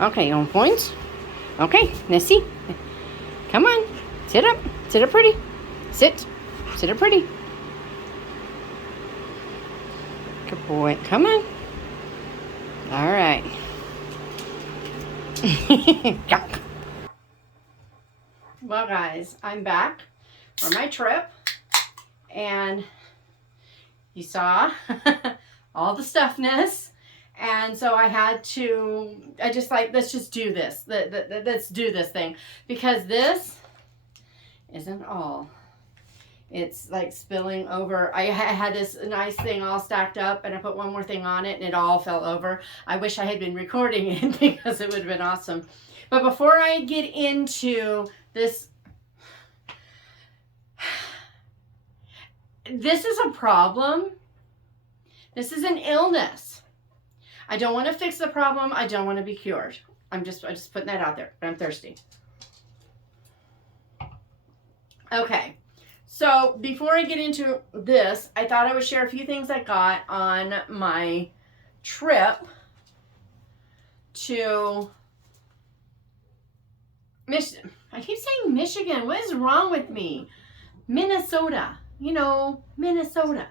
Okay, on points. Okay, let's see. Come on. Sit up. Sit up pretty. Sit. Sit up pretty. Good boy. Come on. All right. Well, guys, I'm back for my trip. And you saw all the stuffness. And so I just like, let's just do this. Let's do this thing. Because this isn't all. It's like spilling over. I had this nice thing all stacked up and I put one more thing on it and it all fell over. I wish I had been recording it because it would have been awesome. But before I get into this, this is a problem. This is an illness. I don't want to fix the problem. I don't want to be cured. I'm just putting that out there, but I'm thirsty. Okay. So before I get into this, I thought I would share a few things I got on my trip to Michigan. I keep saying Michigan. What is wrong with me? Minnesota. You know, Minnesota.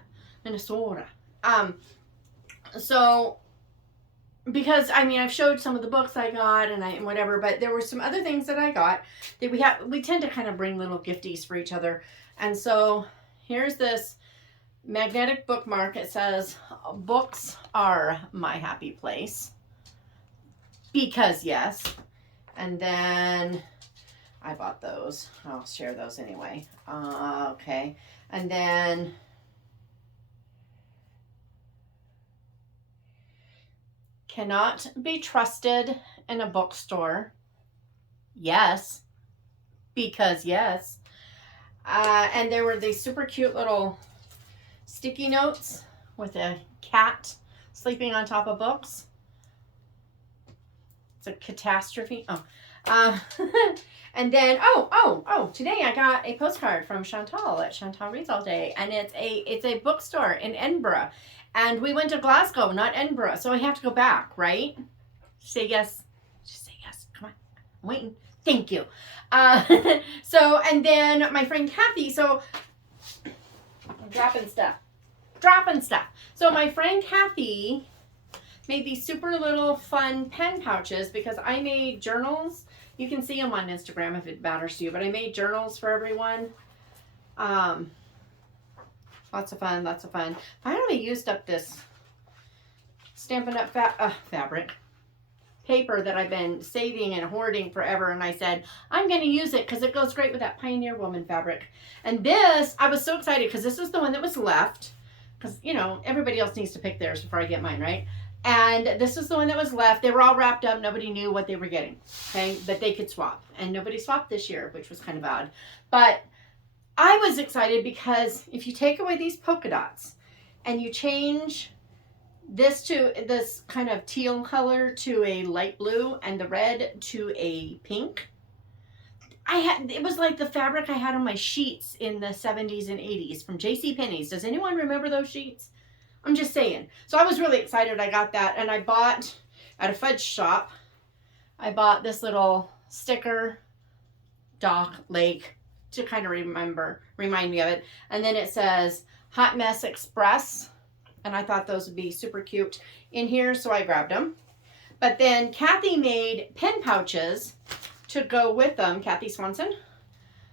So because I mean I've showed some of the books I got and whatever, but there were some other things that I got that we tend to kind of bring little gifties for each other. And so here's this magnetic bookmark. It says, "Books are my happy place." Because yes. And then I bought those. I'll share those anyway. Okay. And then cannot be trusted in a bookstore. Yes. Because yes. And there were these super cute little sticky notes with a cat sleeping on top of books. It's a catastrophe. And then, today I got a postcard from Chantal at Chantal Reads All Day. And it's a bookstore in Edinburgh. And we went to Glasgow, not Edinburgh. So I have to go back, right? Say yes. Just say yes. Come on. I'm waiting. Thank you. And then my friend Kathy, so I'm dropping stuff. So my friend Kathy made these super little fun pen pouches because I made journals. You can see them on Instagram if it matters to you, but I made journals for everyone. Lots of fun. Finally used up this Stampin' Up! Fabric. Paper that I've been saving and hoarding forever, and I said I'm going to use it because it goes great with that Pioneer Woman fabric. And this, I was so excited because this is the one that was left, because you know everybody else needs to pick theirs before I get mine, right? And this is the one that was left. They were all wrapped up. Nobody knew what they were getting, okay? But they could swap, and nobody swapped this year, which was kind of odd. But I was excited because if you take away these polka dots and you change this to this kind of teal color to a light blue and the red to a pink, it was like the fabric I had on my sheets in the 70s and 80s from JCPenney's. Does anyone remember those sheets? I'm just saying. So I was really excited I got that, and I bought at a fudge shop, I bought this little sticker, Dock Lake, to kind of remind me of it. And then it says Hot Mess Express. And I thought those would be super cute in here, so I grabbed them. But then Kathy made pen pouches to go with them. Kathy Swanson.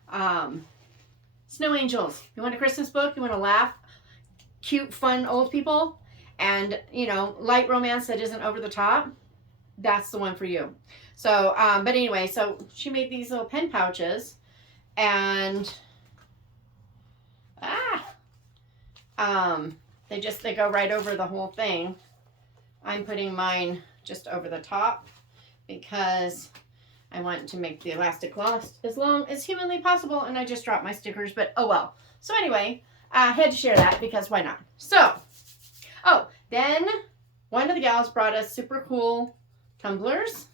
Snow Angels. You want a Christmas book? You want to laugh? Cute, fun old people? And, you know, light romance that isn't over the top? That's the one for you. So, but anyway, so she made these little pen pouches. And, they go right over the whole thing. I'm putting mine just over the top because I want to make the elastic last as long as humanly possible, and I just dropped my stickers, but oh well. So anyway, I had to share that because why not? So, then one of the gals brought us super cool tumblers.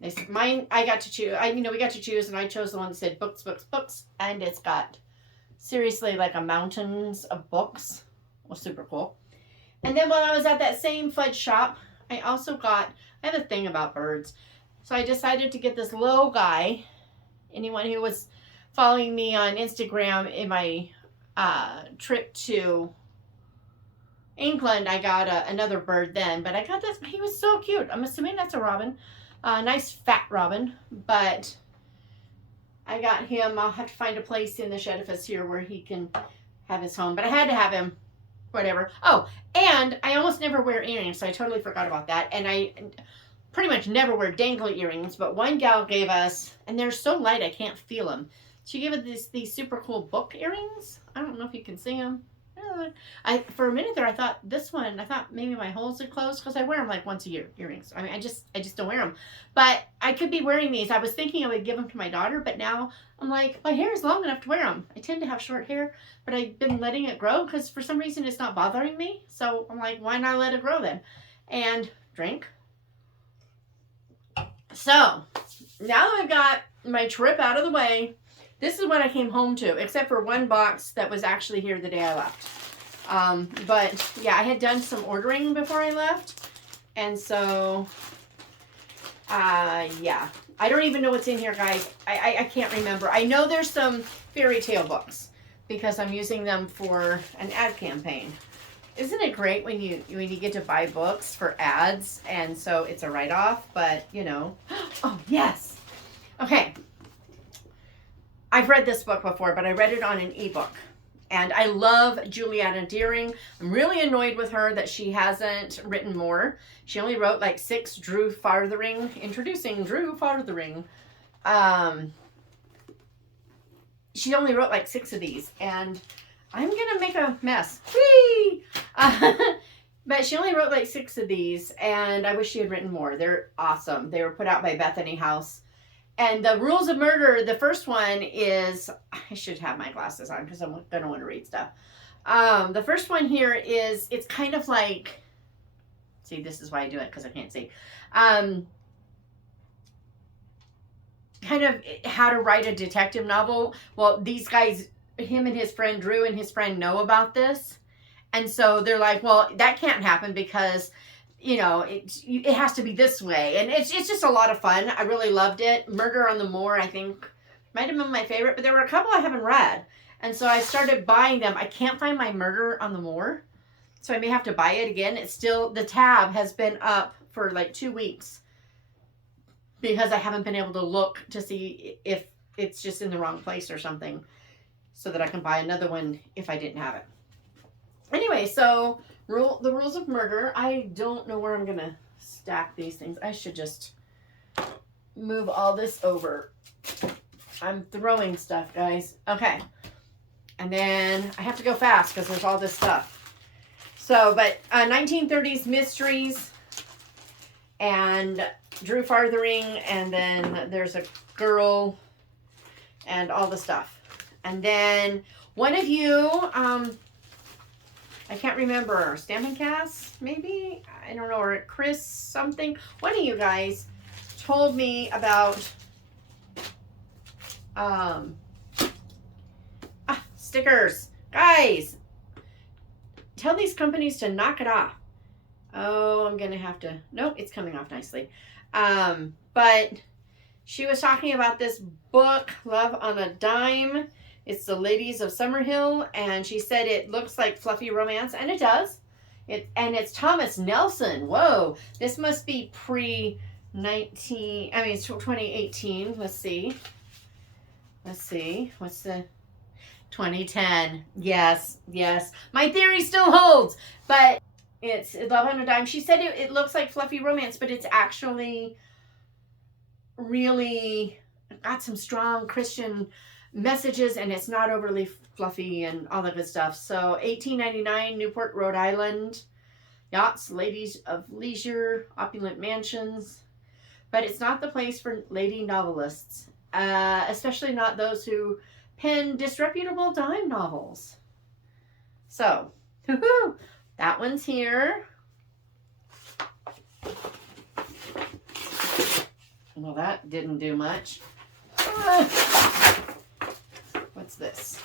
They said mine, I got to choose. We got to choose, and I chose the one that said books, books, books, and it's got seriously like a mountains of books. Well, super cool. And then when I was at that same fudge shop, I also got, I have a thing about birds. So I decided to get this little guy. Anyone who was following me on Instagram in my trip to England, I got another bird then. But I got this, he was so cute. I'm assuming that's a robin. Nice fat robin. But I got him. I'll have to find a place in the shed if it's here where he can have his home. But I had to have him. Whatever. Oh, and I almost never wear earrings, so I totally forgot about that. And I pretty much never wear dangly earrings, but one gal gave us, and they're so light I can't feel them. She gave us these super cool book earrings. I don't know if you can see them. For a minute there, I thought maybe my holes are closed because I wear them like once a year, earrings. I mean, I just don't wear them. But I could be wearing these. I was thinking I would give them to my daughter, but now I'm like, my hair is long enough to wear them. I tend to have short hair, but I've been letting it grow because for some reason it's not bothering me. So I'm like, why not let it grow then? And drink. So now that I've got my trip out of the way, this is what I came home to, except for one box that was actually here the day I left. But yeah, I had done some ordering before I left. And so, yeah, I don't even know what's in here, guys. I can't remember. I know there's some fairy tale books because I'm using them for an ad campaign. Isn't it great when you get to buy books for ads, and so it's a write-off, but you know. Oh, yes. Okay. I've read this book before, but I read it on an ebook. And I love Juliana Deering. I'm really annoyed with her that she hasn't written more. She only wrote like 6. Drew Farthering. Introducing Drew Farthering. She only wrote like 6 of these. And I'm going to make a mess. Whee! But she only wrote like 6 of these. And I wish she had written more. They're awesome. They were put out by Bethany House. And the Rules of Murder, the first one is, I should have my glasses on because I'm going to want to read stuff. The first one here is, it's kind of like, see, this is why I do it because I can't see. Kind of how to write a detective novel. Well, these guys, him and his friend Drew and his friend know about this. And so they're like, well, that can't happen because, you know, it has to be this way. And it's just a lot of fun. I really loved it. Murder on the Moor, I think, might have been my favorite. But there were a couple I haven't read. And so I started buying them. I can't find my Murder on the Moor. So I may have to buy it again. It's still, the tab has been up for like 2 weeks. Because I haven't been able to look to see if it's just in the wrong place or something. So that I can buy another one if I didn't have it. Anyway, so the Rules of Murder. I don't know where I'm going to stack these things. I should just move all this over. I'm throwing stuff, guys. Okay. And then I have to go fast because there's all this stuff. So, but 1930s mysteries and Drew Farthering, and then there's a girl and all the stuff. And then one of you, I can't remember, Stampin' Cass, maybe? I don't know, or Chris something. One of you guys told me about stickers. Guys, tell these companies to knock it off. Oh, I'm going to have to, nope, it's coming off nicely. But she was talking about this book, Love on a Dime. It's The Ladies of Summerhill, and she said it looks like fluffy romance, and it does. It's Thomas Nelson. Whoa, this must be it's 2018. Let's see. What's the 2010? Yes. My theory still holds, but it's Love on a Dime. She said it looks like fluffy romance, but it's actually really got some strong Christian messages, and it's not overly fluffy and all that good stuff. So $18.99, Newport, Rhode Island. Yachts, ladies of leisure, opulent mansions. But it's not the place for lady novelists, especially not those who pen disreputable dime novels. So, that one's here. Well, that didn't do much. What's this?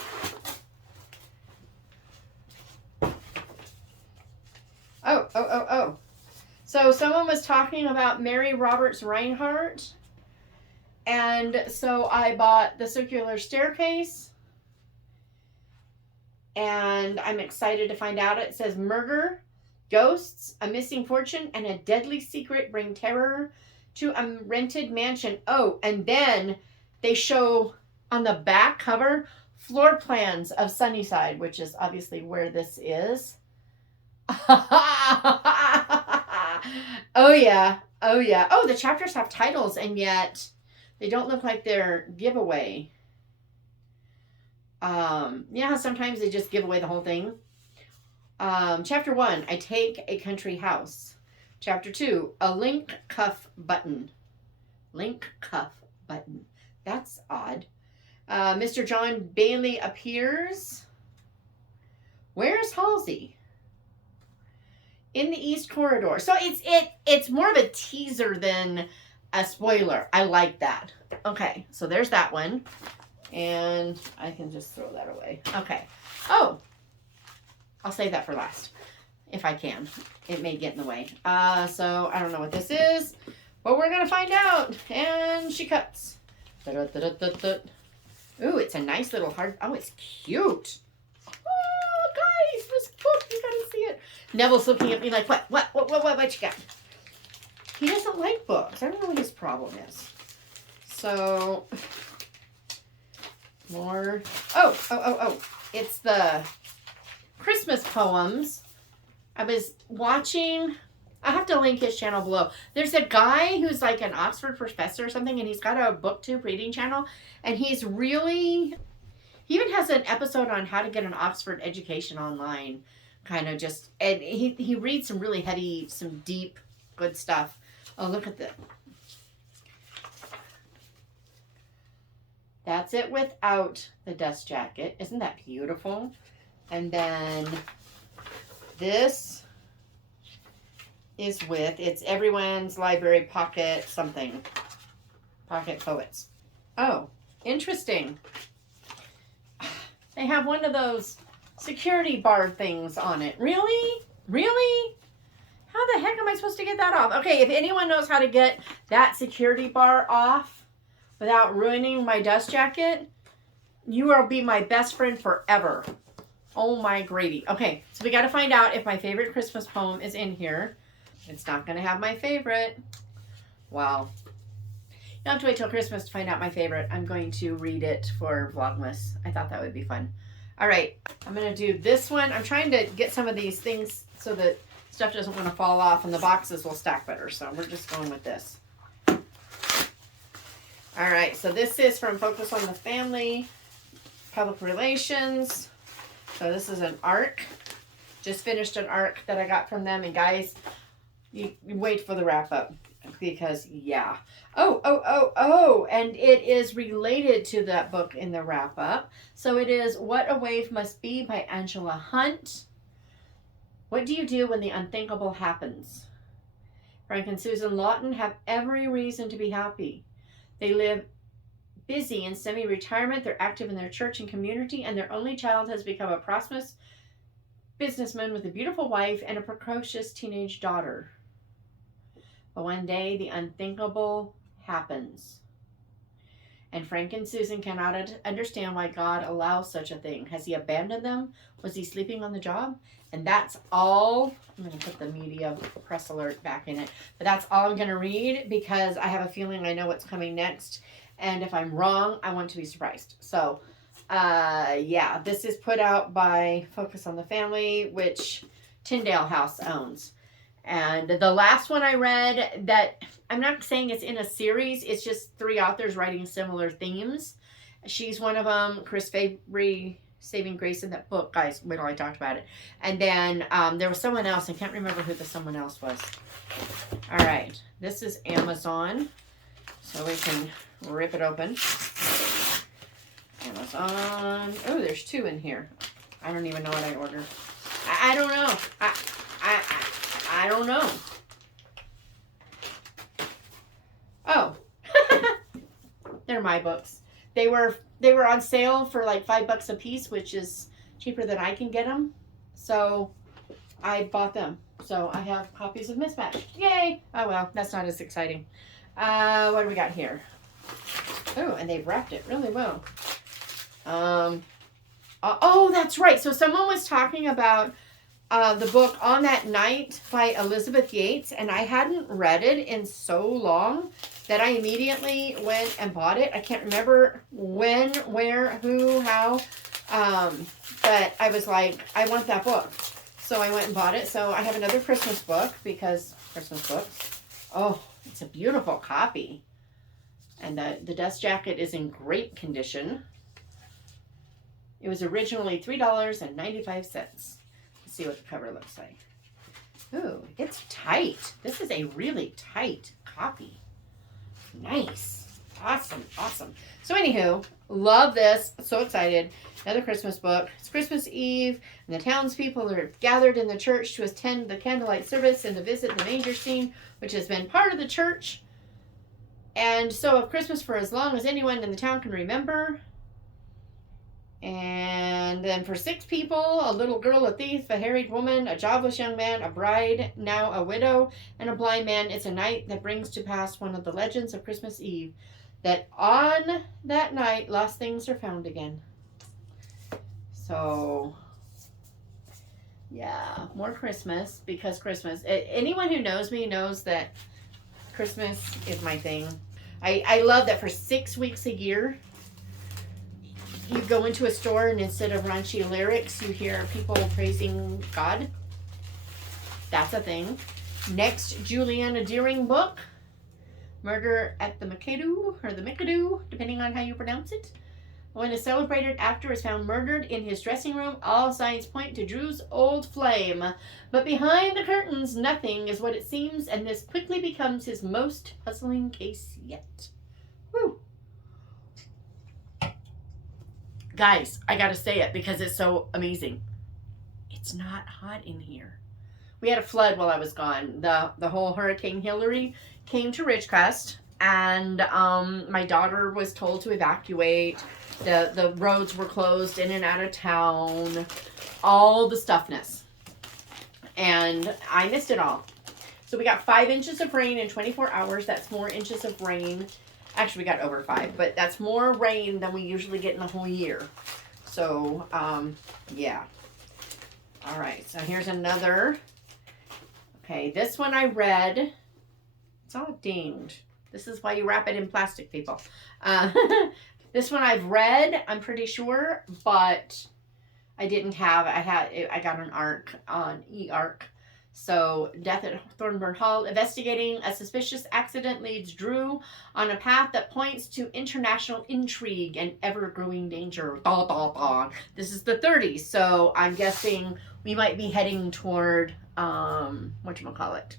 Oh. So So someone was talking about Mary Roberts Reinhardt. And so I bought The Circular Staircase. And I'm excited to find out. It says murder, ghosts, a missing fortune, and a deadly secret bring terror to a rented mansion. Oh, and then they show on the back cover floor plans of Sunnyside, which is obviously where this is. Oh yeah. Oh yeah. Oh, the chapters have titles and yet they don't look like they're giveaway. Yeah, sometimes they just give away the whole thing. Chapter 1, I take a country house. Chapter 2, a link cuff button. Link cuff button. That's odd. Mr. John Bailey appears. Where's Halsey? In the East Corridor. So it's more of a teaser than a spoiler. I like that. Okay, so there's that one. And I can just throw that away. Okay. Oh, I'll save that for last. If I can. It may get in the way. So I don't know what this is. But we're going to find out. And she cuts. Ooh, it's a nice little hard. Oh, it's cute. Oh, guys, this book. You got to see it. Neville's looking at me like, what you got? He doesn't like books. I don't know what his problem is. So, more. Oh. It's the Christmas poems. I was watching. I have to link his channel below. There's a guy who's like an Oxford professor or something, and he's got a booktube reading channel, and he even has an episode on how to get an Oxford education online, kind of just, and he reads some really heady, some deep, good stuff. Oh, look at that. That's it without the dust jacket. Isn't that beautiful? And then this is with, it's Everyone's Library Pocket something. Pocket Poets. Oh, interesting. They have one of those security bar things on it. Really? Really? How the heck am I supposed to get that off? Okay, if anyone knows how to get that security bar off without ruining my dust jacket, you will be my best friend forever. Oh my Grady. Okay, so we got to find out if my favorite Christmas poem is in here. It's not going to have my favorite. Wow. You don't have to wait till Christmas to find out my favorite. I'm going to read it for Vlogmas. I thought that would be fun. All right, I'm going to do this one. I'm trying to get some of these things so that stuff doesn't want to fall off and the boxes will stack better. So we're just going with this. All right, so this is from Focus on the Family, Public Relations. So this is an ARC. Just finished an ARC that I got from them. And guys, you wait for the wrap up because, yeah. Oh, and it is related to that book in the wrap up. So it is What a Wave Must Be by Angela Hunt. What do you do when the unthinkable happens? Frank and Susan Lawton have every reason to be happy. They live busy in semi-retirement. They're active in their church and community, and their only child has become a prosperous businessman with a beautiful wife and a precocious teenage daughter. But one day, the unthinkable happens. And Frank and Susan cannot understand why God allows such a thing. Has he abandoned them? Was he sleeping on the job? And that's all. I'm going to put the media press alert back in it. But that's all I'm going to read because I have a feeling I know what's coming next. And if I'm wrong, I want to be surprised. So, yeah, this is put out by Focus on the Family, which Tyndale House owns. And the last one I read that, I'm not saying it's in a series, it's just 3 authors writing similar themes. She's one of them, Chris Fabry, Saving Grace in that book. Guys, wait till I talked about it. And then there was someone else. I can't remember who the someone else was. All right. This is Amazon. So we can rip it open. Amazon. Oh, there's 2 in here. I don't even know what I ordered. I don't know. I don't know. Oh. They're my books. They were on sale for like $5 a piece, which is cheaper than I can get them. So I bought them. So I have copies of Mismatched. Yay! Oh well, that's not as exciting. What do we got here? Oh, and they've wrapped it really well. Oh, that's right. So someone was talking about the book On That Night by Elizabeth Yates, and I hadn't read it in so long that I immediately went and bought it. I can't remember when, where, who, how, but I was like, I want that book. So I went and bought it. So I have another Christmas book because Christmas books. Oh, it's a beautiful copy. And the dust jacket is in great condition. It was originally $3.95. Let's see what the cover looks like. Ooh, it's tight. This is a really tight copy. Nice. Awesome, awesome. So anywho, love this. So excited. Another Christmas book. It's Christmas Eve, and the townspeople are gathered in the church to attend the candlelight service and to visit the manger scene, which has been part of the church. And so of Christmas for as long as anyone in the town can remember. And then for 6 people, a little girl, a thief, a harried woman, a jobless young man, a bride, now a widow, and a blind man, it's a night that brings to pass one of the legends of Christmas Eve, that on that night lost things are found again. So, yeah, more Christmas, because Christmas. Anyone who knows me knows that Christmas is my thing. I love that for 6 weeks a year, you go into a store and instead of raunchy lyrics, you hear people praising God. That's a thing. Next Juliana Deering book, Murder at the McAdoo, or the McAdoo, depending on how you pronounce it. When a celebrated actor is found murdered in his dressing room, all signs point to Drew's old flame. But behind the curtains, nothing is what it seems, and this quickly becomes his most puzzling case yet. Woo! Guys, I gotta say it because it's so amazing. It's not hot in here. We had a flood while I was gone. The whole Hurricane Hillary came to Ridgecrest, and my daughter was told to evacuate. The roads were closed in and out of town. All the stuffness. And I missed it all. So we got 5 inches of rain in 24 hours. That's more inches of rain. Actually, we got over 5, but that's more rain than we usually get in the whole year. So, yeah. All right, so here's another. Okay, this one I read. It's all dinged. This is why you wrap it in plastic, people. This one I've read, I'm pretty sure, but I didn't have. I got an ARC on eARC. So, Death at Thornburn Hall. Investigating a suspicious accident leads Drew on a path that points to international intrigue and ever-growing danger. Da, da, da. This is the 30s, so I'm guessing we might be heading toward, whatchamacallit?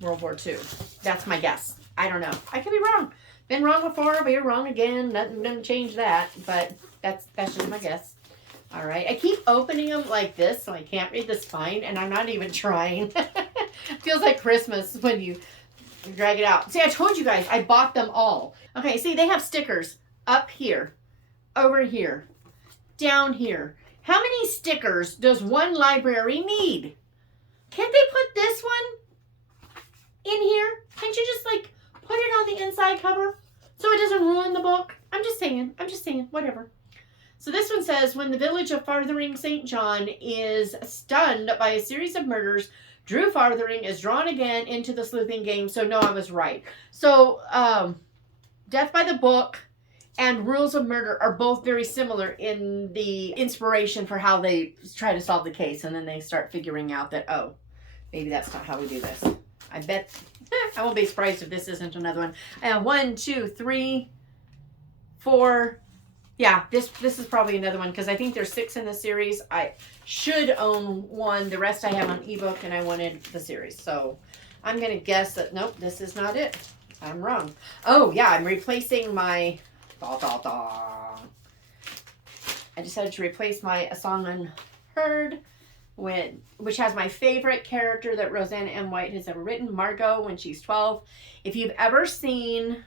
World War II. That's my guess. I don't know. I could be wrong. Been wrong before, be wrong again. Nothing gonna change that, but that's just my guess. All right, I keep opening them like this so I can't read the spine, and I'm not even trying. Feels like Christmas when you drag it out. See, I told you guys, I bought them all. Okay, see, they have stickers up here, over here, down here. How many stickers does one library need? Can't they put this one in here? Can't you just, like, put it on the inside cover so it doesn't ruin the book? I'm just saying, whatever. So this one says, when the village of Farthering St. John is stunned by a series of murders, Drew Farthering is drawn again into the sleuthing game. So no, I was right. So Death by the Book and Rules of Murder are both very similar in the inspiration for how they try to solve the case. And then they start figuring out that, oh, maybe that's not how we do this. I bet, I won't be surprised if this isn't another one. I have 1, 2, 3, 4... Yeah, this is probably another one because I think there's 6 in the series. I should own one. The rest I have on ebook, and I wanted the series. So I'm going to guess that, nope, this is not it. I'm wrong. Oh, yeah, I'm replacing my... I decided to replace my A Song Unheard, which has my favorite character that Rosanna M. White has ever written, Margot, when she's 12. If you've ever seen...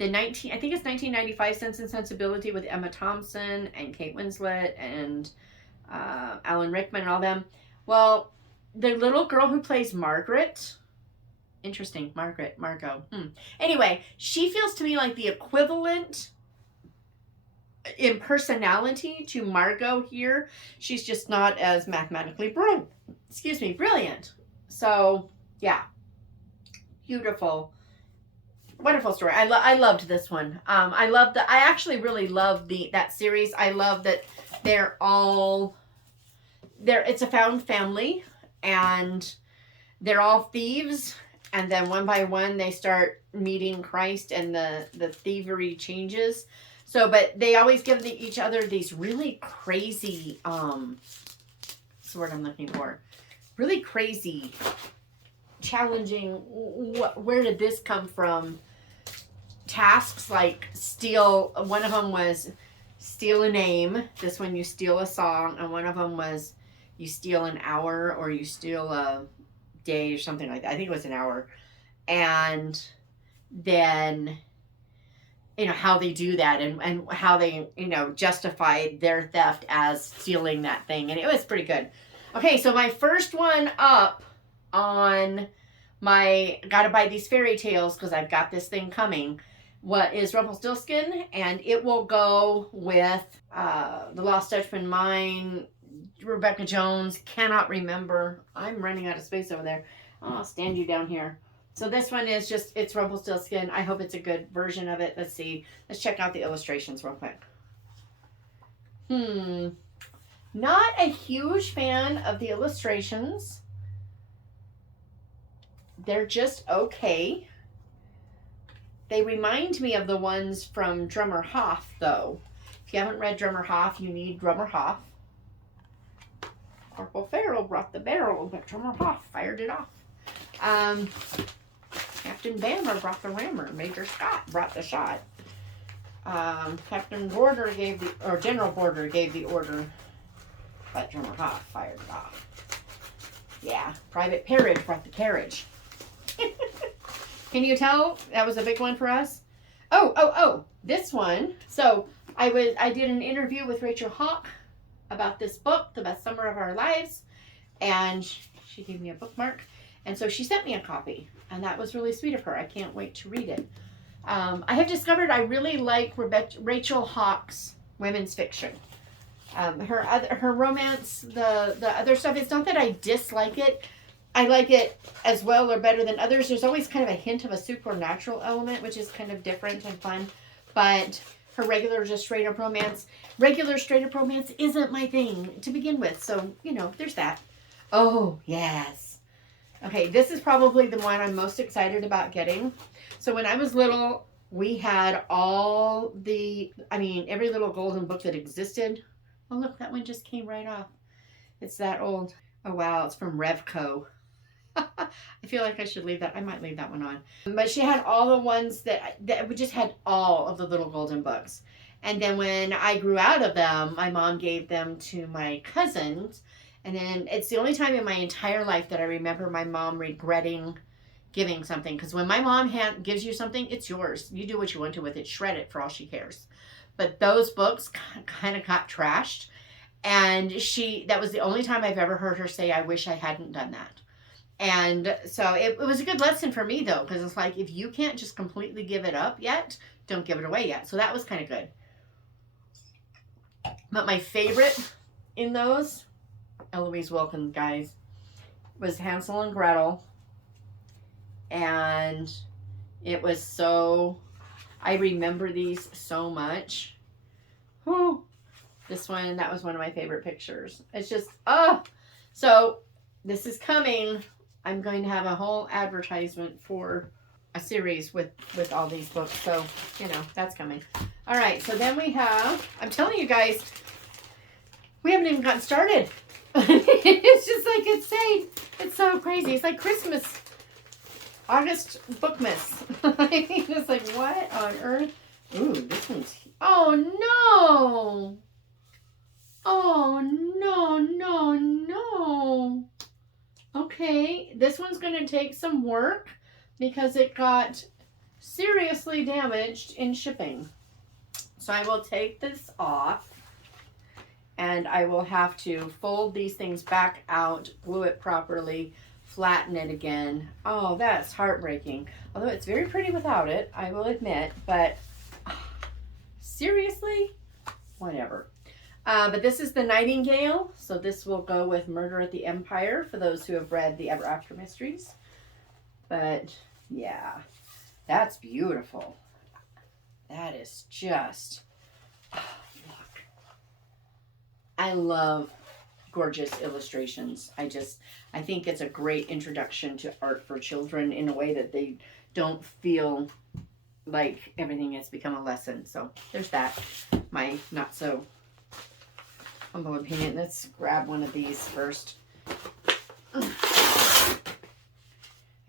I think it's 1995 Sense and Sensibility with Emma Thompson and Kate Winslet and Alan Rickman and all them. Well, the little girl who plays Margaret, interesting, Margot. Anyway, she feels to me like the equivalent in personality to Margot here. She's just not as mathematically brilliant. So, yeah. Beautiful. Wonderful story. I loved this one. I actually really love that series. I love that it's a found family and they're all thieves, and then one by one they start meeting Christ and the thievery changes. So, but they always give each other these really crazy, what's the word I'm looking for? Really crazy, challenging, where did this come from? Tasks like one of them was steal a name. This one you steal a song. And one of them was you steal an hour or you steal a day or something like that. I think it was an hour. And then, how they do that and how they, justify their theft as stealing that thing. And it was pretty good. Okay, so my first one up on my gotta buy these fairy tales because I've got this thing coming. What is Rumpelstiltskin? And it will go with The Lost Dutchman, mine, Rebecca Jones, cannot remember. I'm running out of space over there. I'll stand you down here. So this one is it's Rumpelstiltskin. I hope it's a good version of it. Let's see. Let's check out the illustrations real quick. Not a huge fan of the illustrations. They're just okay. They remind me of the ones from Drummer Hoff, though. If you haven't read Drummer Hoff, you need Drummer Hoff. Corporal Farrell brought the barrel, but Drummer Hoff fired it off. Captain Bammer brought the rammer. Major Scott brought the shot. Captain Border General Border gave the order, but Drummer Hoff fired it off. Yeah, Private Peerage brought the carriage. Can you tell that was a big one for us? Oh, this one. So I did an interview with Rachel Hawk about this book, The Best Summer of Our Lives, and she gave me a bookmark, and so she sent me a copy, and that was really sweet of her. I can't wait to read it. I have discovered I really like Rachel Hawk's women's fiction. Her romance, the other stuff. It's not that I dislike it. I like it as well or better than others. There's always kind of a hint of a supernatural element, which is kind of different and fun. But her regular straight up romance isn't my thing to begin with. So, there's that. Oh, yes. Okay, this is probably the one I'm most excited about getting. So when I was little, we had every little golden book that existed. Oh, look, that one just came right off. It's that old. Oh, wow, it's from Revco. I feel like I should leave that. I might leave that one on. But she had all the ones that we just had all of the little golden books. And then when I grew out of them, my mom gave them to my cousins. And then it's the only time in my entire life that I remember my mom regretting giving something. Because when my mom gives you something, it's yours. You do what you want to with it. Shred it for all she cares. But those books kind of got trashed. And that was the only time I've ever heard her say, I wish I hadn't done that. And so it was a good lesson for me, though, because it's like, if you can't just completely give it up yet, don't give it away yet. So that was kind of good. But my favorite in those, Eloise Wilkins, guys, was Hansel and Gretel. And it was I remember these so much. Whew. That was one of my favorite pictures. It's just, so this is coming. I'm going to have a whole advertisement for a series with all these books. So, that's coming. All right. So then we have, I'm telling you guys, we haven't even gotten started. It's just like it's so crazy. It's like Christmas, August Bookmas. I think it's like, what on earth? Ooh, this one's, oh no. Oh, no. Okay, this one's going to take some work because it got seriously damaged in shipping. So I will take this off And I will have to fold these things back out, glue it properly, flatten it again. Oh, that's heartbreaking. Although it's very pretty without it, I will admit, but seriously? Whatever. But this is the Nightingale, so this will go with Murder at the Empire for those who have read the Ever After Mysteries. But yeah, that's beautiful. That is just, look. I love gorgeous illustrations. I think it's a great introduction to art for children in a way that they don't feel like everything has become a lesson. So there's that, my not so humble opinion. Let's grab one of these first. I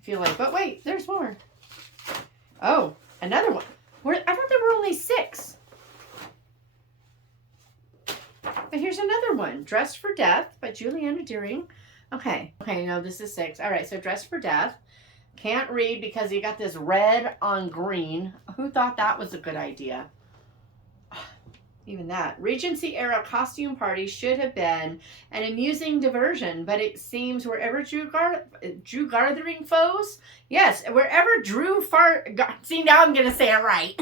feel like, but wait, there's more. Oh, another one. I thought there were only 6. But here's another one. Dressed for Death by Juliana Deering. Okay, no, this is 6. All right, so Dressed for Death. Can't read because you got this red on green. Who thought that was a good idea? Even that. Regency era costume party should have been an amusing diversion, but it seems wherever Drew gathering foes, yes, wherever see, now I'm going to say it right.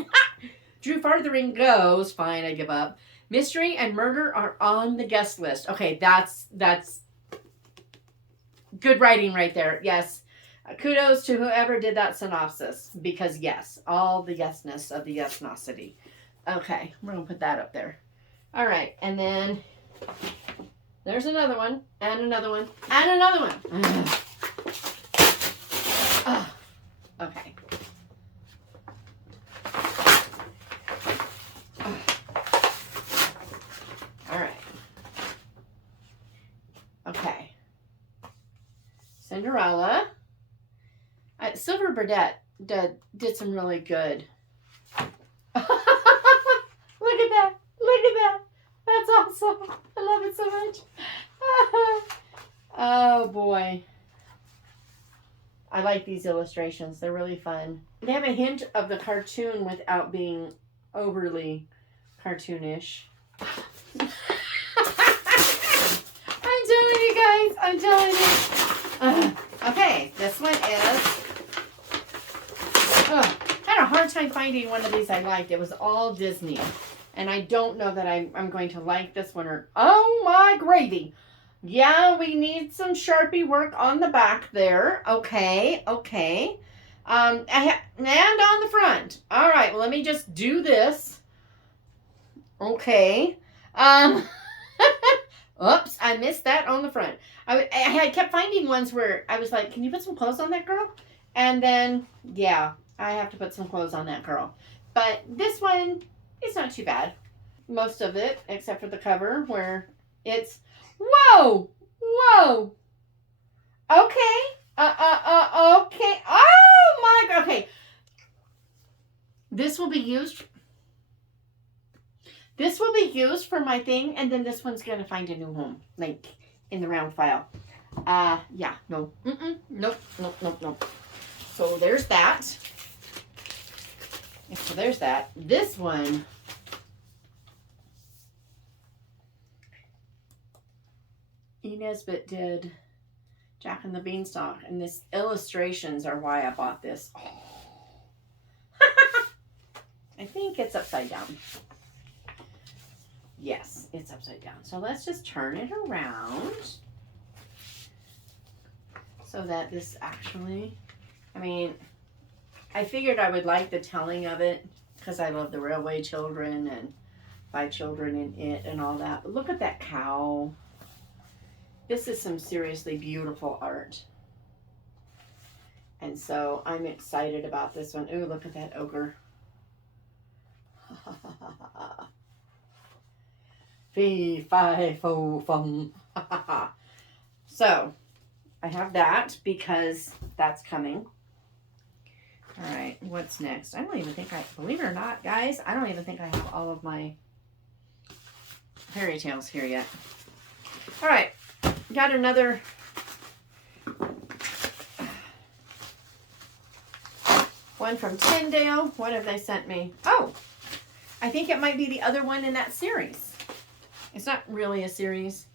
Drew Farthering goes, fine, I give up. Mystery and murder are on the guest list. Okay, that's good writing right there. Yes. Kudos to whoever did that synopsis, because yes, all the yesness of the yesnosity. Okay, we're going to put that up there. All right, and then there's another one, and another one, and another one. Okay. All right. Okay. Cinderella. Silver Burdette did some really good. Look at that. Look at that. That's awesome. I love it so much. Oh, boy. I like these illustrations. They're really fun. They have a hint of the cartoon without being overly cartoonish. I'm telling you guys. I'm telling you. Okay, this one is... I had a hard time finding one of these I liked. It was all Disney. And I don't know that I'm going to like this one or... Oh my gravy. Yeah, we need some Sharpie work on the back there. Okay. And on the front. All right, well, let me just do this. Okay. Oops, I missed that on the front. I kept finding ones where I was like, can you put some clothes on that girl? And then, yeah, I have to put some clothes on that girl. But this one is not too bad. Most of it, except for the cover, where it's, whoa. Okay. Okay. Oh my God. Okay. This will be used for my thing, and then this one's going to find a new home, like in the round file. Yeah, no. Nope. So there's that. So there's that. This one, E. Nesbitt did Jack and the Beanstalk, and this illustrations are why I bought this. Oh. I think it's upside down. Yes, it's upside down. So let's just turn it around so that this actually, I mean, I figured I would like the telling of it because I love the Railway Children and 5 Children in It and all that. But look at that cow. This is some seriously beautiful art. And so I'm excited about this one. Ooh, look at that ogre. Fee, fi, fo, fum. So, I have that because that's coming. All right, what's next? I don't even think believe it or not, guys, I don't even think I have all of my fairy tales here yet. All right, got another one from Tyndale. What have they sent me? Oh, I think it might be the other one in that series. It's not really a series.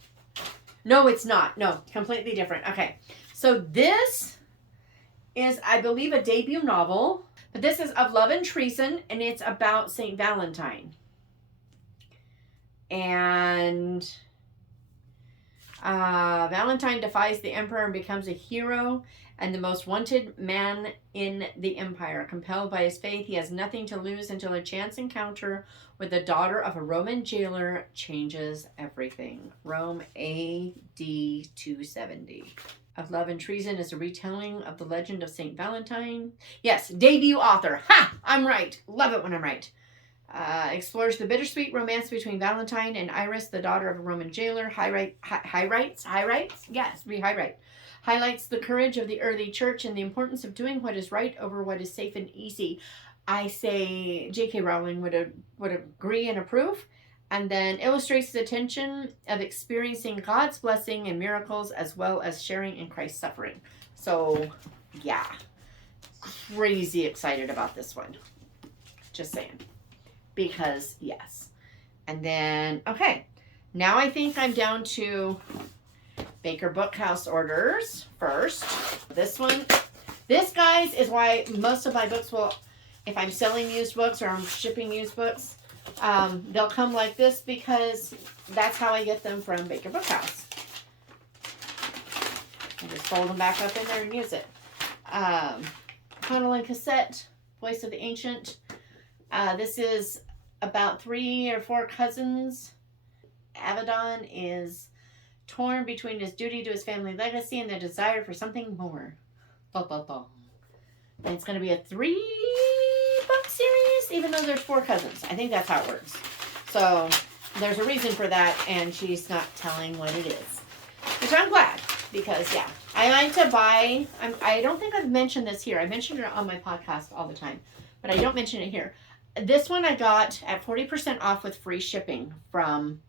No, it's not. No, completely different. Okay. So this is, I believe, a debut novel. But this is Of Love and Treason, and it's about St. Valentine. And Valentine defies the emperor and becomes a hero and the most wanted man in the empire. Compelled by his faith, he has nothing to lose until a chance encounter with the daughter of a Roman jailer changes everything. Rome AD 270. Of Love and Treason is a retelling of the legend of St. Valentine. Yes, debut author. Ha! I'm right. Love it when I'm right. Explores the bittersweet romance between Valentine and Iris, the daughter of a Roman jailer. Highlights the courage of the early church and the importance of doing what is right over what is safe and easy. I say J.K. Rowling would agree and approve. And then illustrates the tension of experiencing God's blessing and miracles as well as sharing in Christ's suffering. So, yeah. Crazy excited about this one. Just saying. Because, yes. And then, okay. Now I think I'm down to Baker Bookhouse orders first. This one. This, guys, is why most of my books will, if I'm selling used books or I'm shipping used books, they'll come like this because that's how I get them from Baker Bookhouse. I just fold them back up in there and use it. Connell and Cassette, Voice of the Ancient. This is about 3 or 4 cousins. Avedon is torn between his duty to his family legacy and the desire for something more. And it's going to be a 3-book series, even though there's 4 cousins. I think that's how it works. So there's a reason for that, and she's not telling what it is. Which I'm glad, because, yeah. I like to buy, I don't think I've mentioned this here. I mentioned it on my podcast all the time, but I don't mention it here. This one I got at 40% off with free shipping from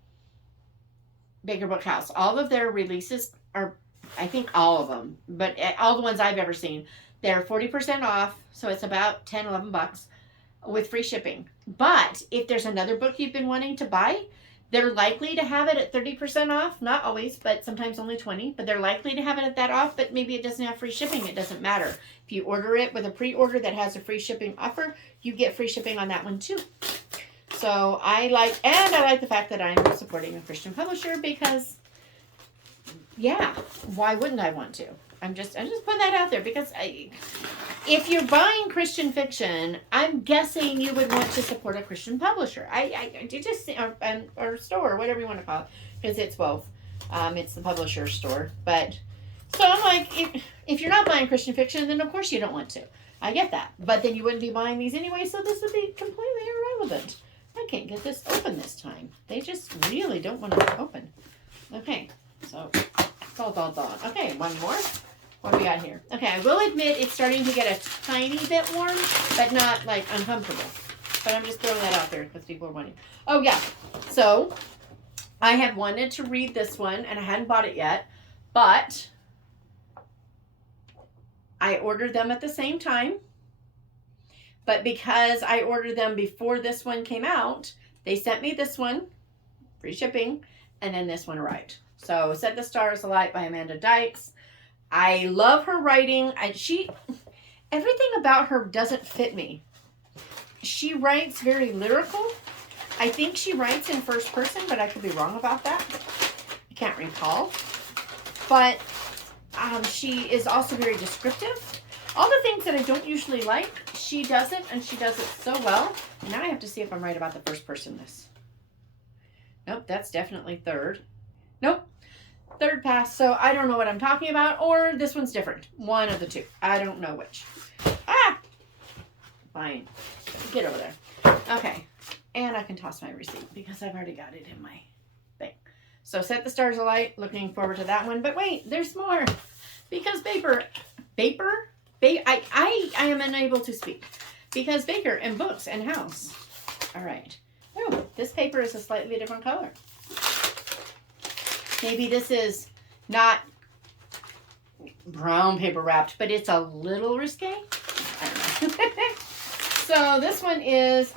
Baker Bookhouse. All of their releases are, I think all of them, but all the ones I've ever seen, they're 40% off, so it's about $10, $11 with free shipping. But if there's another book you've been wanting to buy, they're likely to have it at 30% off. Not always, but sometimes only 20. But they're likely to have it at that off, but maybe it doesn't have free shipping. It doesn't matter. If you order it with a pre-order that has a free shipping offer, you get free shipping on that one too. So I like the fact that I'm supporting a Christian publisher because, yeah, why wouldn't I want to? I'm just putting that out there because if you're buying Christian fiction, I'm guessing you would want to support a Christian publisher. Or store, whatever you want to call it, because it's both. It's the publisher store. But so I'm like, if you're not buying Christian fiction, then of course you don't want to. I get that, but then you wouldn't be buying these anyway, so this would be completely irrelevant. I can't get this open this time. They just really don't want to open. Okay, so okay, one more. What do we got here? Okay, I will admit it's starting to get a tiny bit warm, but not like uncomfortable. But I'm just throwing that out there because people are wanting. Oh yeah, so I had wanted to read this one and I hadn't bought it yet, but I ordered them at the same time. But because I ordered them before this one came out, they sent me this one, free shipping, and then this one arrived. So Set the Stars Alight by Amanda Dykes. I love her writing. Everything about her doesn't fit me. She writes very lyrical. I think she writes in first person, but I could be wrong about that. I can't recall. But she is also very descriptive. All the things that I don't usually like, she does it, and she does it so well. Now I have to see if I'm right about the first personness. Nope, that's definitely third. Nope. Third pass, so I don't know what I'm talking about, or this one's different. One of the two. I don't know which. Fine. Get over there. Okay. And I can toss my receipt because I've already got it in my thing. So Set the Stars Alight. Looking forward to that one. But wait, there's more. Because I am unable to speak. Because Baker and Books and House. All right. Oh, this paper is a slightly different color. Maybe this is not brown paper wrapped, but it's a little risque. I don't know. So this one is,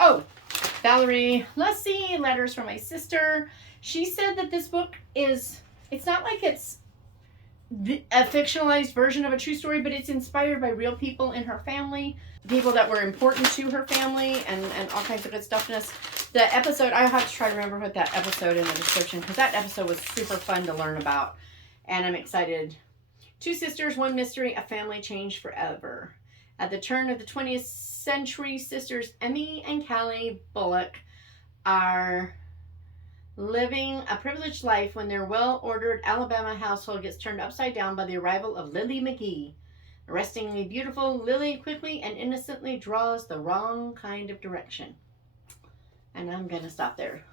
Valerie, let's see, letters from my sister. She said that this book is, it's not like it's a fictionalized version of a true story, but it's inspired by real people in her family, people that were important to her family, and all kinds of good stuff in this. The episode, I have to try to remember what that episode in the description, because that episode was super fun to learn about, and I'm excited. 2 sisters, 1 mystery, a family changed forever. At the turn of the 20th century, sisters Emmy and Callie Bullock are living a privileged life when their well-ordered Alabama household gets turned upside down by the arrival of Lily McGee. Arrestingly beautiful, Lily quickly and innocently draws the wrong kind of direction. And I'm going to stop there.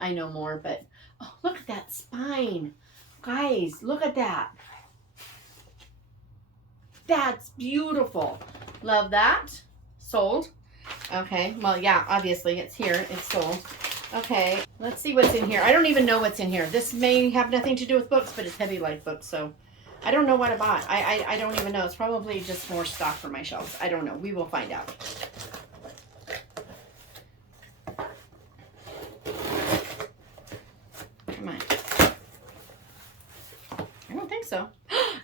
I know more, but oh, look at that spine. Guys, look at that. That's beautiful. Love that. Sold. Okay, well, yeah, obviously it's here. It's sold. Okay, let's see what's in here. I don't even know what's in here. This may have nothing to do with books, but it's heavy life books, so I don't know what I bought. I don't even know. It's probably just more stock for my shelves. I don't know. We will find out. Come on. I don't think so.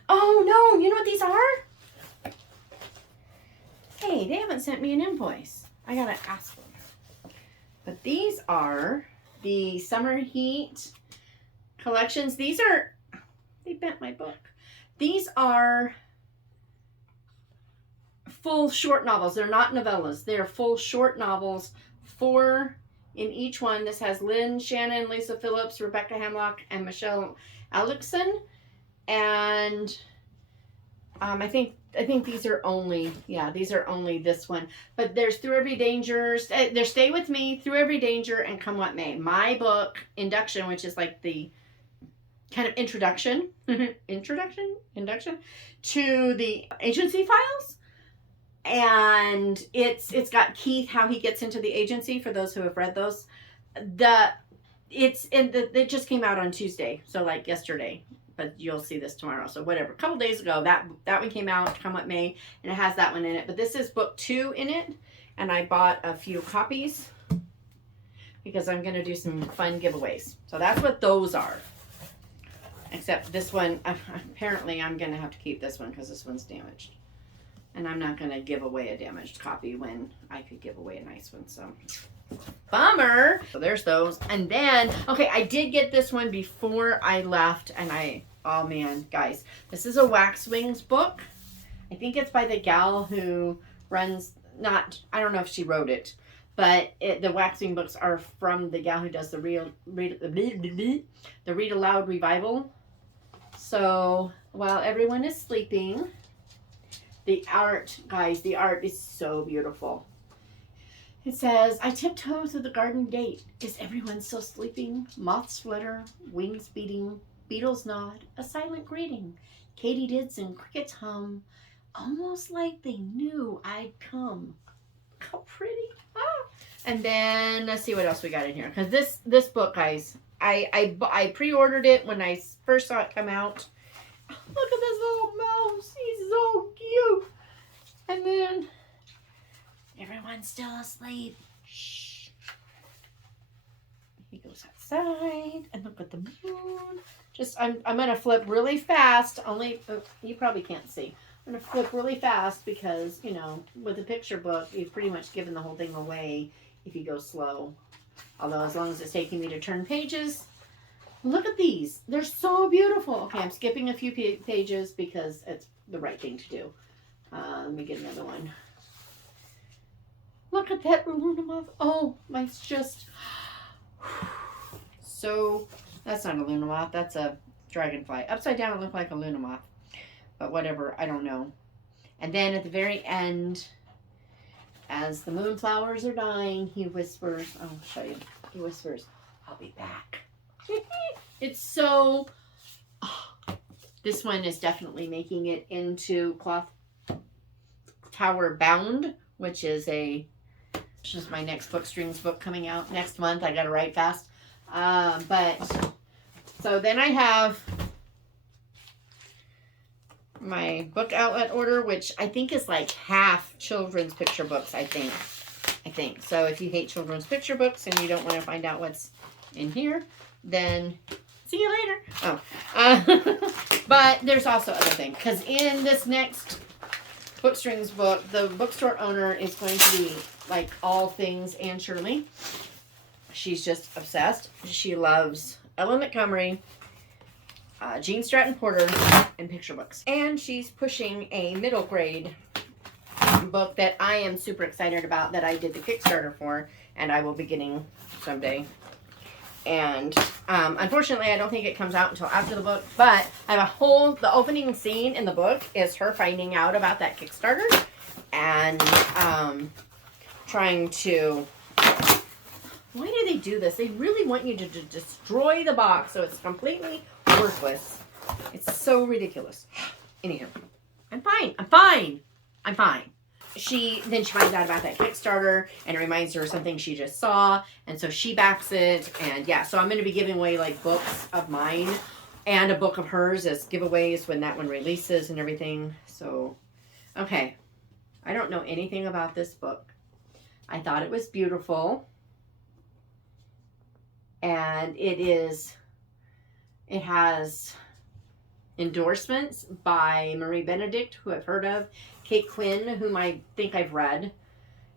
Oh, no. You know what these are? Hey, they haven't sent me an invoice. I gotta ask them. But these are the Summer Heat collections. These are, they bent my book. These are full short novels. They're not novellas. They're full short novels. 4 in each one. This has Lynn Shannon, Lisa Phillips, Rebecca Hamlock, and Michelle Alexson. And I think these are only, yeah, these are only this one. But there's Through Every Danger, there's Stay With Me, Through Every Danger, and Come What May. My book, Induction, which is like the kind of introduction to the agency files. And it's got Keith, how he gets into the agency, for those who have read those. It just came out on Tuesday, so like yesterday. But you'll see this tomorrow, so whatever. A couple days ago, that one came out, Come What May, and it has that one in it. But this is book 2 in it, and I bought a few copies because I'm going to do some fun giveaways. So that's what those are. Except this one, apparently I'm going to have to keep this one because this one's damaged. And I'm not going to give away a damaged copy when I could give away a nice one, so... Bummer. So there's those. And then, okay, I did get this one before I left, and oh man, guys, this is a Wax Wings book. I think it's by the gal who runs, I don't know if she wrote it, but the Wax Wing books are from the gal who does the Read Aloud Revival. So while everyone is sleeping, the art, guys, the art is so beautiful. It says, I tiptoe through the garden gate. Is everyone still sleeping? Moths flutter, wings beating, beetles nod, a silent greeting. Katydids and crickets hum, almost like they knew I'd come. How pretty. Ah. And then, let's see what else we got in here. Because this book, guys, I pre-ordered it when I first saw it come out. Look at this little mouse. He's so cute. And then... everyone's still asleep. Shh. He goes outside and look at the moon. I'm gonna flip really fast. You probably can't see. I'm gonna flip really fast because, you know, with a picture book, you've pretty much given the whole thing away if you go slow. Although as long as it's taking me to turn pages. Look at these. They're so beautiful. Okay, I'm skipping a few pages because it's the right thing to do. Let me get another one. Look at that Luna moth. Oh, mine's just so, that's not a Luna moth. That's a dragonfly. Upside down, it looked like a Luna moth. But whatever, I don't know. And then at the very end, as the moonflowers are dying, he whispers, I'll show you. He whispers, I'll be back. It's so, this one is definitely making it into Cloth Tower Bound, which is my next book strings book coming out next month. I got to write fast. But so then I have my book outlet order, which I think is like half children's picture books, I think. I think. So if you hate children's picture books and you don't want to find out what's in here, then see you later. But there's also other things. Because in this next Bookstrings book, the bookstore owner is going to be like all things Anne Shirley. She's just obsessed. She loves Ellen Montgomery, Gene Stratton Porter, and picture books. And she's pushing a middle grade book that I am super excited about, that I did the Kickstarter for, and I will be getting someday. And unfortunately, I don't think it comes out until after the book, but I have the opening scene in the book is her finding out about that Kickstarter and trying to, why do they do this? They really want you to destroy the box so it's completely worthless. It's so ridiculous. Anyhow, I'm fine. She finds out about that Kickstarter, and it reminds her of something she just saw, and so she backs it. And yeah, so I'm going to be giving away like books of mine and a book of hers as giveaways when that one releases and everything. So, okay, I don't know anything about this book. I thought it was beautiful, and it has endorsements by Marie Benedict, who I've heard of, Kate Quinn, whom I think I've read,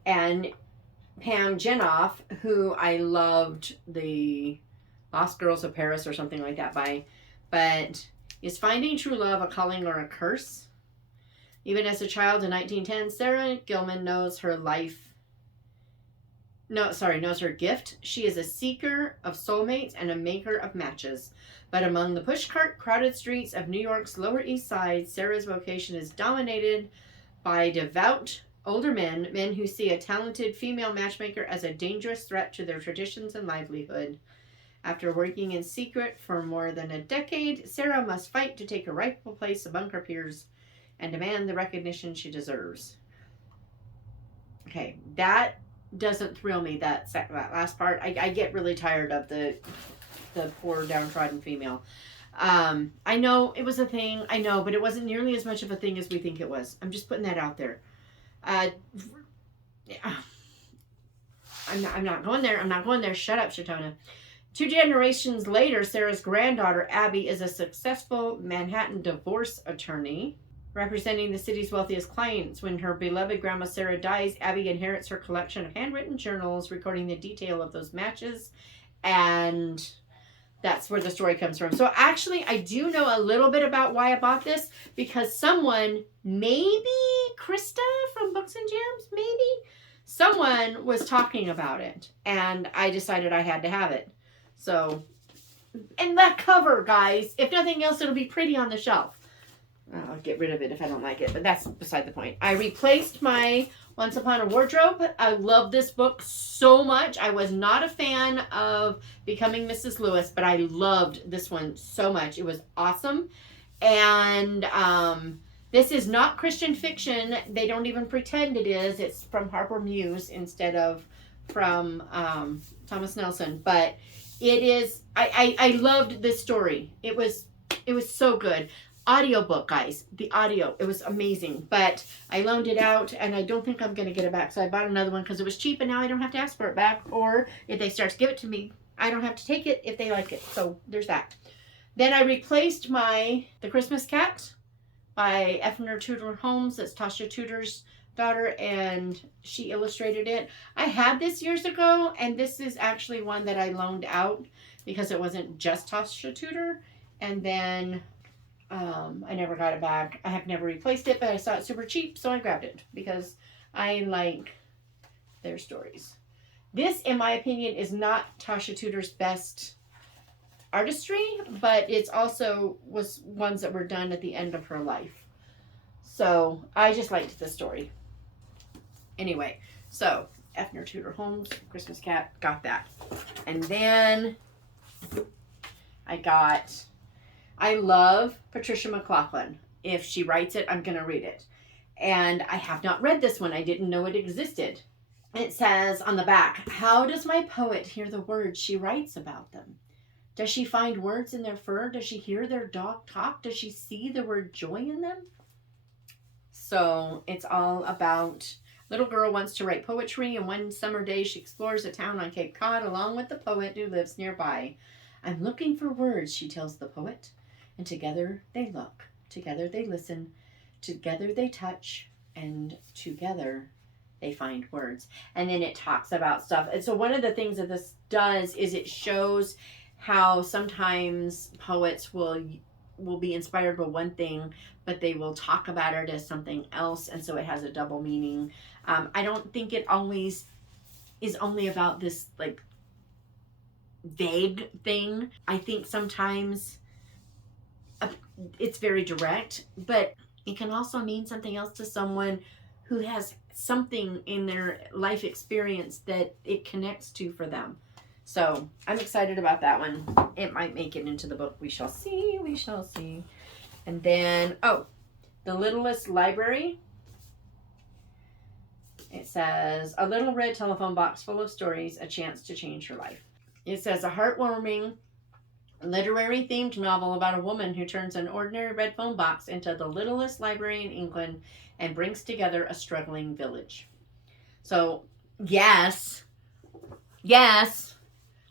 and Pam Jenoff, who I loved the Lost Girls of Paris or something like that by. But is finding true love a calling or a curse? Even as a child in 1910, Sarah Gilman knows her gift. She is a seeker of soulmates and a maker of matches. But among the pushcart crowded streets of New York's Lower East Side, Sarah's vocation is dominated by devout older men who see a talented female matchmaker as a dangerous threat to their traditions and livelihood. After working in secret for more than a decade, Sarah must fight to take her rightful place among her peers and demand the recognition she deserves. Okay, that doesn't thrill me, that last part. I get really tired of the poor downtrodden female. I know it was a thing, I know, but it wasn't nearly as much of a thing as we think it was. I'm just putting that out there. I'm not going there. Shut up, Shatona. 2 generations later, Sarah's granddaughter, Abby, is a successful Manhattan divorce attorney, representing the city's wealthiest clients. When her beloved grandma Sarah dies, Abby inherits her collection of handwritten journals recording the detail of those matches, and that's where the story comes from. So actually, I do know a little bit about why I bought this, because someone, maybe Krista from Books and Gems, maybe, someone was talking about it, and I decided I had to have it. So, and that cover, guys, if nothing else, it'll be pretty on the shelf. I'll get rid of it if I don't like it, but that's beside the point. I replaced my Once Upon a Wardrobe. I love this book so much. I was not a fan of Becoming Mrs. Lewis, but I loved this one so much. It was awesome. And this is not Christian fiction. They don't even pretend it is. It's from Harper Muse instead of from Thomas Nelson. But it is, I loved this story. It was so good. Audiobook, guys. The audio. It was amazing. But I loaned it out, and I don't think I'm going to get it back. So I bought another one because it was cheap, and now I don't have to ask for it back. Or if they start to give it to me, I don't have to take it if they like it. So there's that. Then I replaced The Christmas Cat by Effner Tudor Holmes. That's Tasha Tudor's daughter, and she illustrated it. I had this years ago, and this is actually one that I loaned out because it wasn't just Tasha Tudor. And then I never got it back. I have never replaced it, but I saw it super cheap, so I grabbed it because I like their stories. This, in my opinion, is not Tasha Tudor's best artistry, but it's also was ones that were done at the end of her life. So I just liked the story. Anyway, so Effner Tudor Holmes, Christmas Cat, got that. And then I love Patricia McLaughlin. If she writes it, I'm going to read it. And I have not read this one. I didn't know it existed. It says on the back, how does my poet hear the words she writes about them? Does she find words in their fur? Does she hear their dog talk? Does she see the word joy in them? So it's all about, Little girl wants to write poetry, and one summer day she explores a town on Cape Cod along with the poet who lives nearby. I'm looking for words, she tells the poet, and together they look, together they listen, together they touch, and together they find words. And then it talks about stuff. And so one of the things that this does is it shows how sometimes poets will be inspired by one thing, but they will talk about it as something else, and so it has a double meaning. I don't think it always is only about this like vague thing. I think sometimes it's very direct, but it can also mean something else to someone who has something in their life experience that it connects to for them. So I'm excited about that one. It might make it into the book. We shall see. We shall see. And then, oh, The Littlest Library. It says, a little red telephone box full of stories, a chance to change your life. It says, a heartwarming, literary-themed novel about a woman who turns an ordinary red phone box into the littlest library in England and brings together a struggling village. So, yes,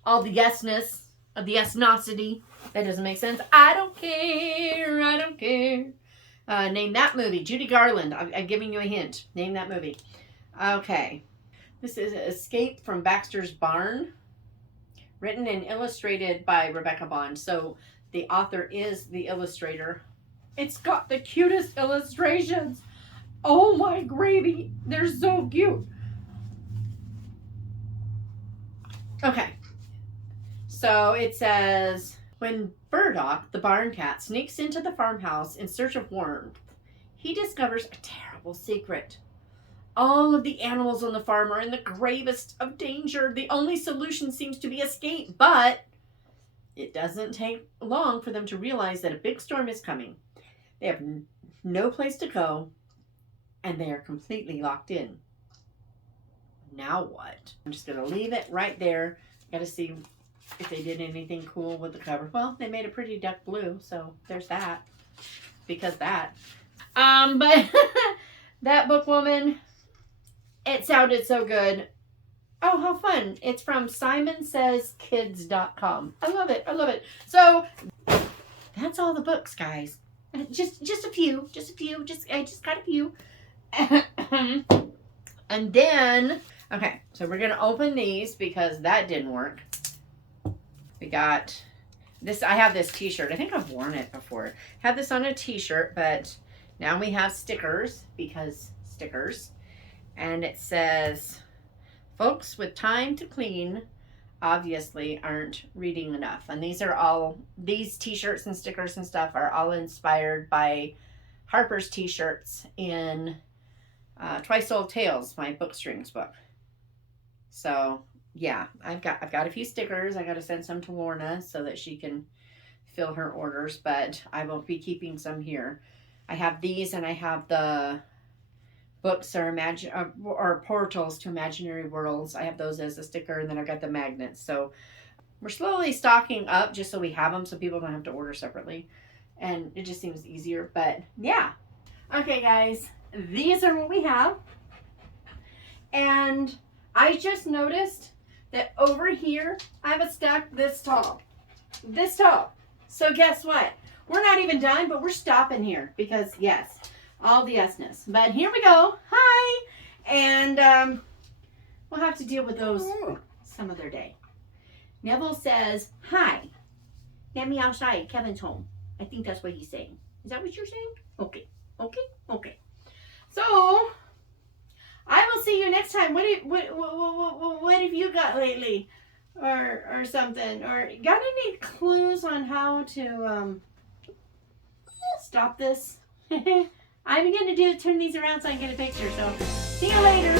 all the yesness of the yesnosity. That doesn't make sense. I don't care. Name that movie. Judy Garland. I'm giving you a hint. Name that movie. Okay. This is Escape from Baxter's Barn. Written and illustrated by Rebecca Bond. So the author is the illustrator. It's got the cutest illustrations. Oh my gravy. They're so cute. Okay. So it says, when Burdock, the barn cat, sneaks into the farmhouse in search of warmth, he discovers a terrible secret. All of the animals on the farm are in the gravest of danger. The only solution seems to be escape, but it doesn't take long for them to realize that a big storm is coming. They have no place to go, and they are completely locked in. Now what? I'm just going to leave it right there. Got to see if they did anything cool with the cover. Well, they made a pretty duck blue, so there's that. Because that. But that book, woman, it sounded so good. Oh, how fun. It's from simonsays.kids.com. I love it. So that's all the books, guys. Just a few. I just got a few. And then, okay, so we're going to open these because that didn't work. We got this. I have this t-shirt. I think I've worn it before. Had this on a t-shirt, but now we have stickers because stickers. And it says, folks with time to clean obviously aren't reading enough. And these t-shirts and stickers and stuff are all inspired by Harper's t-shirts in Twice Sold Tales, my bookstrings book. So yeah, I've got a few stickers. I got to send some to Lorna so that she can fill her orders, but I will be keeping some here. I have these, and I have the books or portals to imaginary worlds. I have those as a sticker, and then I've got the magnets. So we're slowly stocking up just so we have them so people don't have to order separately, and it just seems easier. But yeah, okay guys, these are what we have. And I just noticed that over here I have a stack this tall. So guess what? We're not even done, but we're stopping here because yes, all the yesness. But here we go. Hi. And we'll have to deal with those some other day. Neville says, hi. Get me outside. Kevin's home. I think that's what he's saying. Is that what you're saying? Okay. So I will see you next time. What have you got lately? Or something? Or got any clues on how to stop this? I'm going to turn these around so I can get a picture. So see you later.